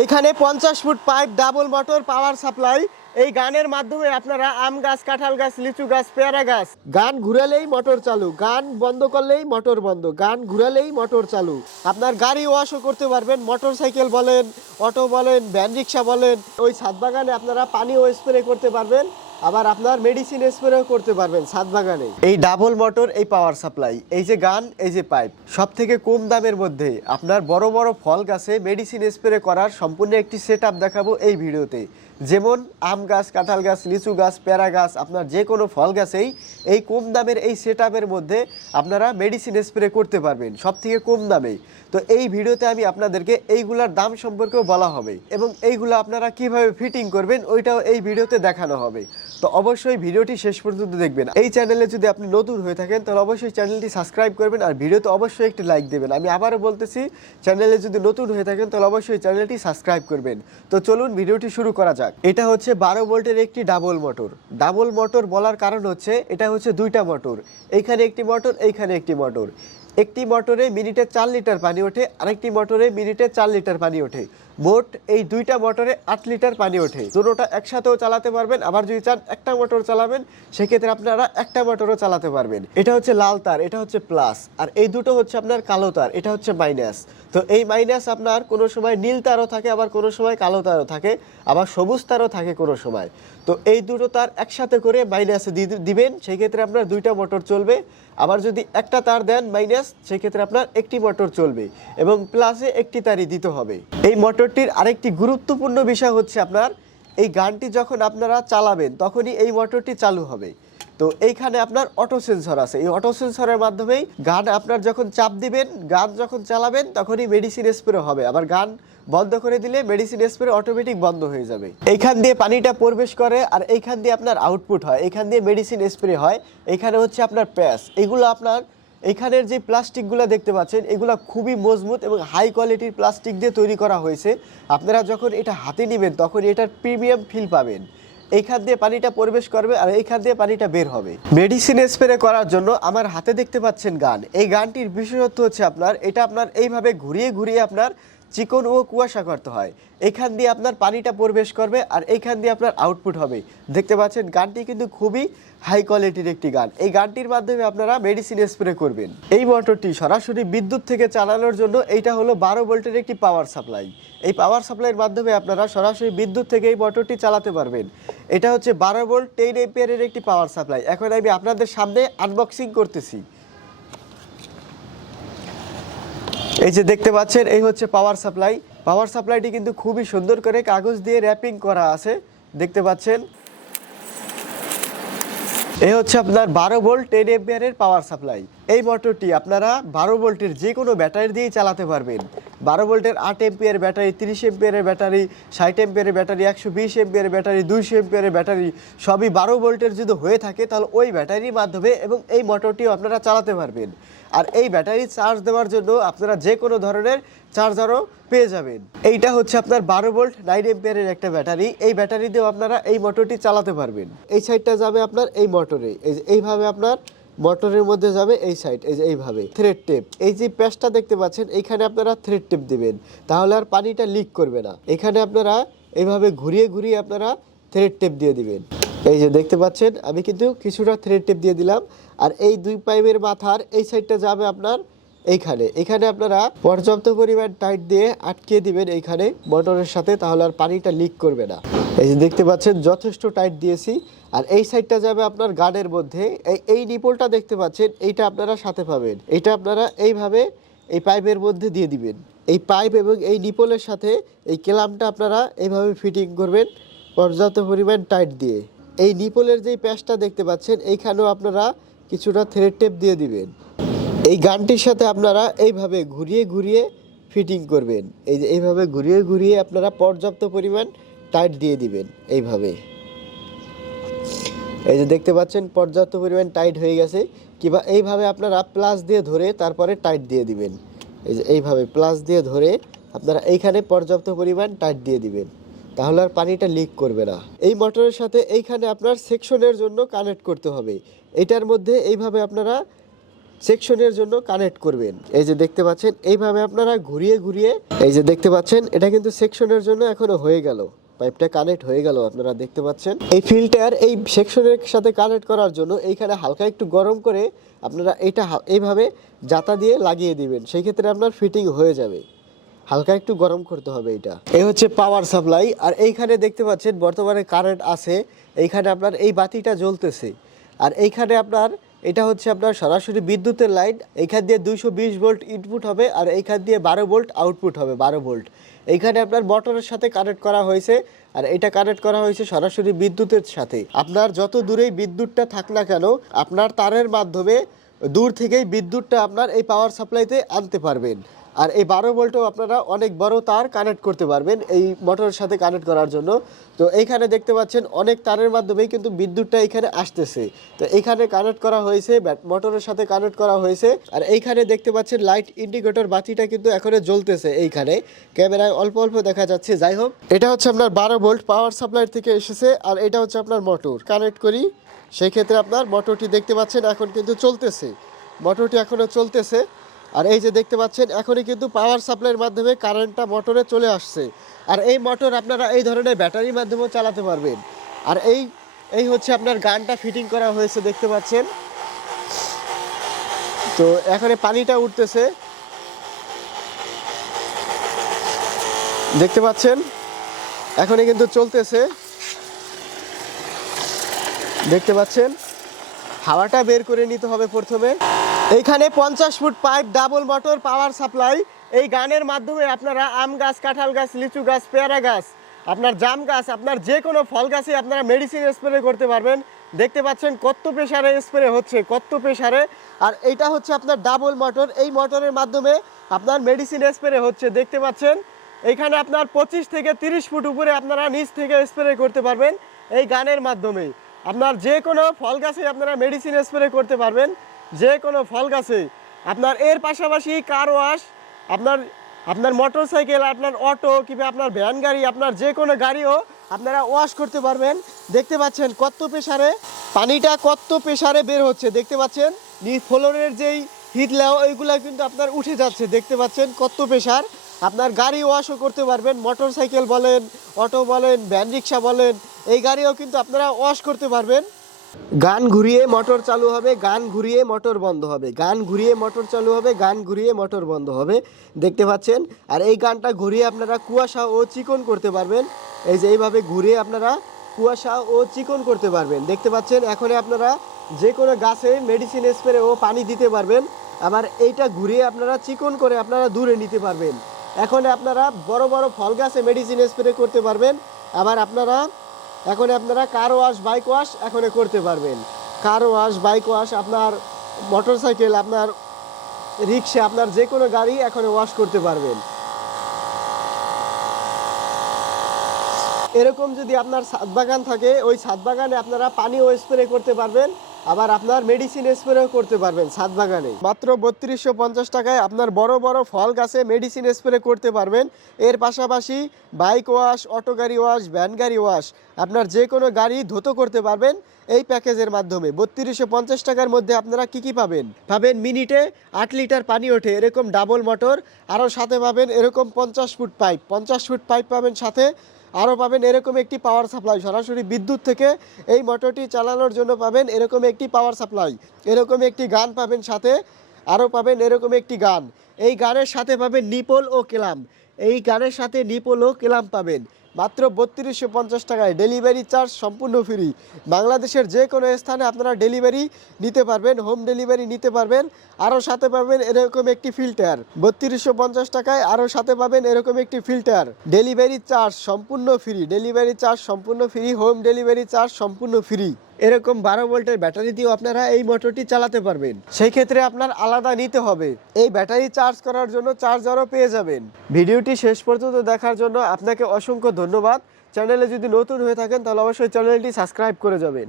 এইখানে 50 foot pipe double motor power supply. এই গানের মাধ্যমে আপনারা আম গাছ, কাঁঠাল গাছ, লিচু গাছ, পেয়ারা গাছ, গান ঘুরালেই মোটর চালু, গান বন্ধ করলেই মোটর বন্ধ, গান ঘুরালেই মোটর চালু। আপনার গাড়ি ওয়াশও করতে পারবেন, মোটর সাইকেল বলেন, অটো বলেন, ভ্যান রিক্সা বলেন। ওই ছাদ বাগানে আপনারা পানিও স্প্রে করতে পারবেন, আবার আপনার মেডিসিন স্প্রেও করতে পারবেন ছাদ বাগানে। এই ডাবল মোটর, এই পাওয়ার সাপ্লাই, এই যে গান, এই যে পাইপ, সব থেকে কম দামের মধ্যে আপনার বড় বড় ফল গাছে মেডিসিন স্প্রে করার সম্পূর্ণ একটি সেটআপ দেখাবো এই ভিডিওতে। যেমন আম গাছ, কাঁঠাল গাছ, লিচু গাছ, পেয়ারা গাছ, আপনার যে কোনো ফল গাছেই এই কম দামের এই সেটআপের মধ্যে আপনারা মেডিসিন স্প্রে করতে পারবেন সব থেকে কম দামে। তো এই ভিডিওতে আমি আপনাদেরকে এইগুলার দাম সম্পর্কেও বলা হবে এবং এইগুলো আপনারা কিভাবে ফিটিং করবেন ওইটাও এই ভিডিওতে দেখানো হবে। তো অবশ্যই ভিডিওটি শেষ পর্যন্ত দেখবেন। এই চ্যানেলে যদি আপনি নতুন হয়ে থাকেন তাহলে অবশ্যই চ্যানেলটি সাবস্ক্রাইব করবেন আর ভিডিওতে অবশ্যই একটি লাইক দেবেন। আমি আবারও বলতেছি, চ্যানেলে যদি নতুন হয়ে থাকেন তাহলে অবশ্যই চ্যানেলটি সাবস্ক্রাইব করবেন। তো চলুন ভিডিওটি শুরু করা যাক। এটা হচ্ছে 12 ভোল্টের একটি ডাবল মোটর। ডাবল মোটর বলার কারণ হচ্ছে এটা হচ্ছে দুইটা মোটর, এইখানে একটি মোটর, এইখানে একটি মোটর। একটি মোটরে মিনিটে 4 লিটার পানি ওঠে, আরেকটি মোটরে মিনিটে 4 লিটার পানি ওঠে। মোট এই দুইটা মোটরে 8 লিটার পানি ওঠে। দুটোটা একসাথেও চালাতে পারবেন, আবার যদি চান একটা মোটর চালাবেন সেক্ষেত্রে আপনারা একটা মোটরও চালাতে পারবেন। এটা হচ্ছে লাল তার, এটা হচ্ছে প্লাস, আর এই দুটো হচ্ছে আপনার কালো তার, এটা হচ্ছে মাইনাস। তো এই মাইনাস আপনার কোনো সময় নীল তারও থাকে, আবার কোনো সময় কালো তারও থাকে, আবার সবুজ তারও থাকে কোনো সময়। তো এই দুটো তার একসাথে করে মাইনাসে দিবেন, সেই ক্ষেত্রে আপনার দুইটা মোটর চলবে। আবার যদি একটা তার দেন মাইনাস, সেক্ষেত্রে আপনার একটি মোটর চলবে এবং প্লাসে একটি তারই দিতে হবে। এই মোটরটির আরেকটি গুরুত্বপূর্ণ বিষয় হচ্ছে আপনার এই গানটি যখন আপনারা চালাবেন তখনই এই মোটরটি চালু হবে। তো এইখানে আপনার অটো সেন্সর আছে, এই অটো সেন্সরের মাধ্যমেই গান আপনার যখন চাপ দিবেন, গান যখন চালাবেন তখনই মেডিসিন স্প্রে হবে, আবার গান বন্ধ করে দিলে মেডিসিন স্প্রে অটোমেটিক বন্ধ হয়ে যাবে। এইখান দিয়ে পানিটা প্রবেশ করে আর এইখান দিয়ে আপনার আউটপুট হয়, এইখান দিয়ে মেডিসিন স্প্রে হয়। এইখানে হচ্ছে আপনার প্যাচ। এগুলো আপনার এইখানের যে প্লাস্টিকগুলো দেখতে পাচ্ছেন এগুলো খুবই মজবুত এবং হাই কোয়ালিটির প্লাস্টিক দিয়ে তৈরি করা হয়েছে। আপনারা যখন এটা হাতে নেবেন তখন এটার প্রিমিয়াম ফিল পাবেন। এইখান দিয়ে পানিটা প্রবেশ করবে আর এইখান দিয়ে পানিটা বের হবে। মেডিসিন স্প্রে করার জন্য আমার হাতে দেখতে পাচ্ছেন গান। এই গানটির বিশেষত্ব হচ্ছে আপনার এটা আপনার এইভাবে ঘুরিয়ে ঘুরিয়ে আপনার চিকন ও কুয়াশা করতে হয়। এইখান দিয়ে আপনার পানিটা প্রবেশ করবে আর এইখান দিয়ে আপনার আউটপুট হবে। দেখতে পাচ্ছেন গানটি কিন্তু খুবই হাই কোয়ালিটির একটি গান। এই গানটির মাধ্যমে আপনারা মেডিসিন স্প্রে করবেন। এই মোটরটি সরাসরি বিদ্যুৎ থেকে চালানোর জন্য এইটা হলো 12 ভোল্টের একটি পাওয়ার সাপ্লাই। এই পাওয়ার সাপ্লাইয়ের মাধ্যমে আপনারা সরাসরি বিদ্যুৎ থেকে এই মোটরটি চালাতে পারবেন। এটা হচ্ছে 12 ভোল্ট 10 এম্পিয়ারের একটি পাওয়ার সাপ্লাই। এখন আমি আপনাদের সামনে আনবক্সিং করতেছি। এই যে দেখতে পাচ্ছেন এই হচ্ছে পাওয়ার সাপ্লাই। পাওয়ার সাপ্লাইটি কিন্তু খুবই সুন্দর করে কাগজ দিয়ে র্যাপিং করা আছে, দেখতে পাচ্ছেন। এই হচ্ছে আপনার 12 ভোল্ট 10 এম্পিয়ারের পাওয়ার সাপ্লাই। এই মোটরটি আপনারা 12 ভোল্টের যে কোনো ব্যাটারি দিয়েই চালাতে পারবেন। 12 ভোল্টের 8 এম্পিয়ার ব্যাটারি, 30 এম্পিয়ারের ব্যাটারি, 60 এম্পিয়ারের ব্যাটারি, 120 এম্পিয়ারের ব্যাটারি, 200 এম্পিয়ারের ব্যাটারি, সবই 12 ভোল্টের যদি হয়ে থাকে তাহলে ওই ব্যাটারির মাধ্যমে এবং এই মোটরটিও আপনারা চালাতে পারবেন। আর এই ব্যাটারি চার্জ দেওয়ার জন্য আপনারা যে কোনো ধরনের চার্জারও পেয়ে যাবেন। এইটা হচ্ছে আপনার 12 ভোল্ট 9 এম্পিয়ারের একটা ব্যাটারি। এই ব্যাটারি দিয়েও আপনারা এই মোটরটি চালাতে পারবেন। এই সাইডটা যাবে আপনার এই মোটরে, এই যে এইভাবে আপনার মোটরের মধ্যে যাবে এই সাইড, এই যে এইভাবে থ্রেড টেপ। এই যে প্যাচটা দেখতে পাচ্ছেন এইখানে আপনারা থ্রেড টেপ দিবেন, তাহলে আর পানিটা লিক করবে না। এখানে আপনারা এইভাবে ঘুরিয়ে ঘুরিয়ে আপনারা থ্রেড টেপ দিয়ে দিবেন। এই যে দেখতে পাচ্ছেন আমি কিন্তু কিছুটা থ্রেড টেপ দিয়ে দিলাম। আর এই দুই পাইপের মাথার এই সাইডটা যাবে আপনার এইখানে। এখানে আপনারা পর্যাপ্ত পরিমাণ টাইট দিয়ে আটকে দিবেন এইখানে মোটরের সাথে, তাহলে আর পানিটা লিক করবে না। এই যে দেখতে পাচ্ছেন যথেষ্ট টাইট দিয়েছি। আর এই সাইডটা যাবে আপনার গানের মধ্যে। এই নিপলটা দেখতে পাচ্ছেন এইটা আপনারা সাথে পাবেন। এটা আপনারা এইভাবে এই পাইপের মধ্যে দিয়ে দিবেন। এই পাইপ এবং এই নিপলের সাথে এই ক্ল্যাম্পটা আপনারা এইভাবে ফিটিং করবেন পর্যাপ্ত পরিমাণ টাইট দিয়ে। এই নিপলের যেই প্যাচটা দেখতে পাচ্ছেন এইখানেও আপনারা কিছুটা থ্রেড টেপ দিয়ে দিবেন। এই গানটির সাথে আপনারা এইভাবে ঘুরিয়ে ঘুরিয়ে ফিটিং করবেন। এই যে এইভাবে ঘুরিয়ে ঘুরিয়ে আপনারা পর্যাপ্ত পরিমাণ টাইট দিয়ে দিবেন এইভাবে। এই যে দেখতে পাচ্ছেন পর্যাপ্ত পরিমাণ টাইট হয়ে গেছে। কিংবা এইভাবে আপনারা প্লাস দিয়ে ধরে তারপরে টাইট দিয়ে দিবেন। এই যে এইভাবে প্লাস দিয়ে ধরে আপনারা এইখানে পর্যাপ্ত পরিমাণ টাইট দিয়ে দিবেন, তাহলে আর পানিটা লিক করবে না। এই মোটরের সাথে এইখানে আপনার সেকশনের জন্য কানেক্ট করতে হবে। এটার মধ্যে এইভাবে আপনারা সেকশনের জন্য কানেক্ট করবেন। এই যে দেখতে পাচ্ছেন এইভাবে আপনারা ঘুরিয়ে ঘুরিয়ে, এই যে দেখতে পাচ্ছেন এটা কিন্তু সেকশনের জন্য এখনো হয়ে গেল, পাইপটা কানেক্ট হয়ে গেল। আপনারা দেখতে পাচ্ছেন এই ফিল্টার এই সেকশনের সাথে কানেক্ট করার জন্য এইখানে হালকা একটু গরম করে আপনারা এটা এইভাবে জাতা দিয়ে লাগিয়ে দিবেন, সেই ক্ষেত্রে আপনার ফিটিং হয়ে যাবে। হালকা একটু গরম করতে হবে এটা। এই হচ্ছে পাওয়ার সাপ্লাই। আর এইখানে দেখতে পাচ্ছেন বর্তমানে কারেন্ট আছে, এইখানে আপনার এই বাতিটা জ্বলতেছে। আর এইখানে আপনার এটা হচ্ছে আপনার সরাসরি বিদ্যুতের লাইন, এইখান দিয়ে 220 ভোল্ট ইনপুট হবে আর এইখান দিয়ে 12 ভোল্ট আউটপুট হবে, 12 ভোল্ট। এইখানে আপনার মোটরের সাথে কানেক্ট করা হয়েছে আর এটা কানেক্ট করা হয়েছে সরাসরি বিদ্যুতের সাথে। আপনার যত দূরেই বিদ্যুৎটা থাক না কেন, আপনার তারের মাধ্যমে দূর থেকেই বিদ্যুৎটা আপনার এই পাওয়ার সাপ্লাইতে আনতে পারবেন। আর এই 12 ভোল্টও আপনারা অনেক বড় তার কানেক্ট করতে পারবেন এই মোটরের সাথে কানেক্ট করার জন্য। তো এইখানে দেখতে পাচ্ছেন অনেক তারের মাধ্যমেই কিন্তু বিদ্যুৎটা এখানে আসতেছে। তো এইখানে কানেক্ট করা হয়েছে, মোটরের সাথে কানেক্ট করা হয়েছে। আর এইখানে দেখতে পাচ্ছেন লাইট ইন্ডিকেটর বাতিটা কিন্তু এখনো জ্বলতেছে, এইখানে ক্যামেরায় অল্প অল্প দেখা যাচ্ছে। যাই হোক, এটা হচ্ছে আপনার 12 ভোল্ট পাওয়ার সাপ্লাই থেকে এসেছে। আর এটা হচ্ছে আপনার মোটর কানেক্ট করি, সেই ক্ষেত্রে আপনার মোটরটি দেখতে পাচ্ছেন এখন কিন্তু চলতেছে, মোটরটি এখনো চলতেছে। আর এই যে দেখতে পাচ্ছেন এখনই কিন্তু পাওয়ার সাপ্লাইয়ের মাধ্যমে কারেন্টটা মোটরে চলে আসছে। আর এই মোটর আপনারা এই ধরনের ব্যাটারির মাধ্যমেও চালাতে পারবেন। আর এই হচ্ছে আপনার গানটা ফিটিং করা হয়েছে, দেখতে পাচ্ছেন। তো এখানে পানিটা উঠতেছে, দেখতে পাচ্ছেন এখনই কিন্তু চলতেছে, দেখতে পাচ্ছেন। হাওয়াটা বের করে নিতে হবে প্রথমে। এইখানে 50 foot pipe double motor power supply. এই গানের মাধ্যমে আপনারা আম গাছ, কাঁঠাল গাছ, লিচু গাছ, পেয়ারা গাছ, আপনার জাম গাছ, আপনার যে কোনো ফল গাছে আপনারা মেডিসিন স্প্রে করতে পারবেন। দেখতে পাচ্ছেন কত প্রেসারে স্প্রে হচ্ছে, কত প্রেসারে। আর এইটা হচ্ছে আপনার ডাবল মোটর, এই মোটরের মাধ্যমে আপনার মেডিসিন স্প্রে হচ্ছে, দেখতে পাচ্ছেন। এইখানে আপনার 25 থেকে 30 ফুট উপরে আপনারা নিচ থেকে স্প্রে করতে পারবেন এই গানের মাধ্যমে। আপনার যে কোনো ফল গাছে আপনারা মেডিসিন স্প্রে করতে পারবেন, যে কোনো ফল গাছে। আপনার এর পাশাপাশি কার ওয়াশ, আপনার মোটর সাইকেল, আপনার অটো কিংবা আপনার ভ্যান গাড়ি, আপনার যে কোনো গাড়িও আপনারা ওয়াশ করতে পারবেন। দেখতে পাচ্ছেন কত প্রেসারে পানিটা, কত প্রেসারে বের হচ্ছে, দেখতে পাচ্ছেন। ফ্লোরের যেই হিটলাও ওইগুলো কিন্তু আপনার উঠে যাচ্ছে, দেখতে পাচ্ছেন কত প্রেসার। আপনার গাড়ি ওয়াশও করতে পারবেন, মোটর সাইকেল বলেন, অটো বলেন, ভ্যান রিক্সা বলেন, এই গাড়িও কিন্তু আপনারা ওয়াশ করতে পারবেন। গান ঘুরিয়ে মোটর চালু হবে, গান ঘুরিয়ে মোটর বন্ধ হবে, গান ঘুরিয়ে মোটর চালু হবে, গান ঘুরিয়ে মোটর বন্ধ হবে, দেখতে পাচ্ছেন। আর এই গানটা ঘুরিয়ে আপনারা কুয়াশা ও চিকন করতে পারবেন। এই যে এইভাবে ঘুরিয়ে আপনারা কুয়াশা ও চিকন করতে পারবেন, দেখতে পাচ্ছেন। এখন আপনারা যে কোনো গাছে মেডিসিন স্প্রে ও পানি দিতে পারবেন। আবার এইটা ঘুরিয়ে আপনারা চিকন করে আপনারা দূরে নিতে পারবেন। এখন আপনারা বড় বড় ফল গাছে মেডিসিন স্প্রে করতে পারবেন। আবার এখন আপনারা কার ওয়াশ, বাইক ওয়াশ এখন করতে পারবেন। কার ওয়াশ, বাইক ওয়াশ, আপনার মোটর সাইকেল, আপনার রিক্সা, আপনার যে কোনো গাড়ি এখন ওয়াশ করতে পারবেন। এরকম যদি আপনার ছাদ বাগান থাকে, ওই ছাদ বাগানে আপনারা পানিও স্প্রে করতে পারবেন, আবার আপনার মেডিসিন স্প্রেও করতে পারবেন ছাদ বাগানে। মাত্র 3250 টাকায় আপনার বড় বড় ফল গাছে মেডিসিন স্প্রে করতে পারবেন। এর পাশাপাশি বাইক ওয়াশ, অটো গাড়ি ওয়াশ, ভ্যান গাড়ি ওয়াশ, আপনার যে কোনো গাড়ি ধুতো করতে পারবেন এই প্যাকেজের মাধ্যমে। 3250 টাকার মধ্যে আপনারা কি পাবেন? পাবেন মিনিটে 8 লিটার পানি ওঠে এরকম ডাবল মোটর, আরও সাথে পাবেন এরকম 50 ফুট পাইপ, 50 ফুট পাইপ পাবেন সাথে। আরও পাবেন এরকম একটি পাওয়ার সাপ্লাই, সরাসরি বিদ্যুৎ থেকে এই মোটরটি চালানোর জন্য পাবেন এরকম একটি পাওয়ার সাপ্লাই। এরকম একটি গান পাবেন সাথে, আরও পাবেন এরকম একটি গান। এই গানের সাথে পাবেন নিপল ও কেলাম, এই গানের সাথে নিপল ও কেলাম পাবেন মাত্র 3250 টাকায়। ডেলিভারি চার্জ সম্পূর্ণ ফ্রি। বাংলাদেশের যে কোনো স্থানে আপনারা ডেলিভারি নিতে পারবেন, হোম ডেলিভারি নিতে পারবেন। আরও সাথে পাবেন এরকম একটি ফিল্টার 3250 টাকায়, আরও সাথে পাবেন এরকম একটি ফিল্টার। ডেলিভারি চার্জ সম্পূর্ণ ফ্রি, ডেলিভারি চার্জ সম্পূর্ণ ফ্রি, হোম ডেলিভারি চার্জ সম্পূর্ণ ফ্রি। এরকম 12 ভোল্টের ব্যাটারি দিয়েও আপনারা এই মোটরটি চালাতে পারবেন। সেই ক্ষেত্রে আপনার আলাদা নিতে হবে। এই ব্যাটারি চার্জ করার জন্য চার্জারও পেয়ে যাবেন। ভিডিওটি শেষ পর্যন্ত দেখার জন্য আপনাকে অসংখ্য ধন্যবাদ। চ্যানেলে যদি নতুন হয়ে থাকেন তাহলে অবশ্যই চ্যানেলটি সাবস্ক্রাইব করে যাবেন।